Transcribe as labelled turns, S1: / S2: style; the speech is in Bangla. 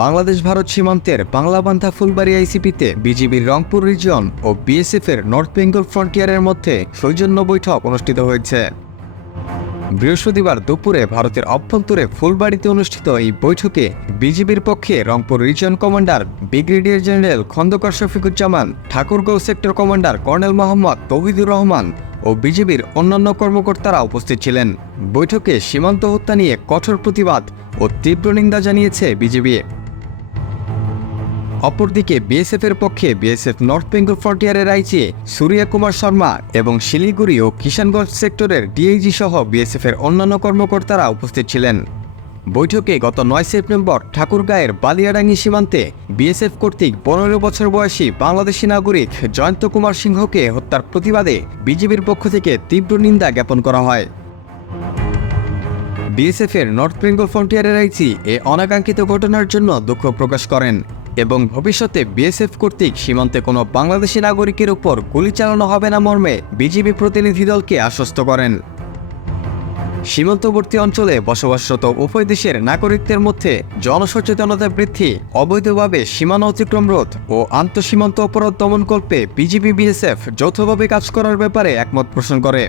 S1: বাংলাদেশ ভারত সীমান্তের বাংলাবান্ধা ফুলবাড়ি আইসিপিতে বিজিবির রংপুর রিজিয়ন ও বিএসএফ এর নর্থ বেঙ্গল ফ্রন্টিয়ারের মধ্যে সৌজন্য বৈঠক অনুষ্ঠিত হয়েছে। বৃহস্পতিবার দুপুরে ভারতের অভ্যন্তরে ফুলবাড়িতে অনুষ্ঠিত এই বৈঠকে বিজিবির পক্ষে Rangpur region commander brigadier general Khandaker Shafiquzzaman, Thakurgaon sector commander colonel Mohammad Tauhidur Rahman ও বিজিবির অন্যান্য কর্মকর্তারা উপস্থিত ছিলেন। বৈঠকে সীমান্ত হত্যা নিয়ে কঠোর প্রতিবাদ ও তীব্র নিন্দা জানিয়েছে বিজিবি। অপরদিকে বিএসএফ এর পক্ষে বিএসএফ নর্থ বেঙ্গল ফ্রন্টিয়ারের আইজি সূর্যা কুমার শর্মা এবং শিলিগুড়ি ও কিষানগঞ্জ সেক্টরের ডিআইজি সহ বিএসএফ এর অন্যান্য কর্মকর্তারা উপস্থিত ছিলেন। বৈঠকে গত নয় সেপ্টেম্বর ঠাকুরগাঁয়ের বালিয়াডাঙ্গি সীমান্তে বিএসএফ কর্তৃক পনেরো বছর বয়সী বাংলাদেশি নাগরিক জয়ন্ত কুমার সিংহকে হত্যার প্রতিবাদে বিজেপির পক্ষ থেকে তীব্র নিন্দা জ্ঞাপন করা হয়। বিএসএফ এর নর্থ বেঙ্গল ফ্রন্টিয়ারের আইজি এ অনাকাঙ্ক্ষিত ঘটনার জন্য দুঃখ প্রকাশ করেন। এবং ভবিষ্যতে বিএসএফ কর্তৃক সীমান্তে কোনো বাংলাদেশি নাগরিকের উপর গুলি চালানো হবে না মর্মে বিজিবি প্রতিনিধি দলকে আশ্বস্ত করেন। সীমান্তবর্তী অঞ্চলে বসবাসরত উভয় দেশের নাগরিকদের মধ্যে জনসচেতনতা বৃদ্ধি, অবৈধভাবে সীমানা অতিক্রম রোধ ও আন্তঃসীমান্ত অপরাধ দমনকল্পে বিজিবি বিএসএফ যৌথভাবে কাজ করার ব্যাপারে একমত পোষণ করে।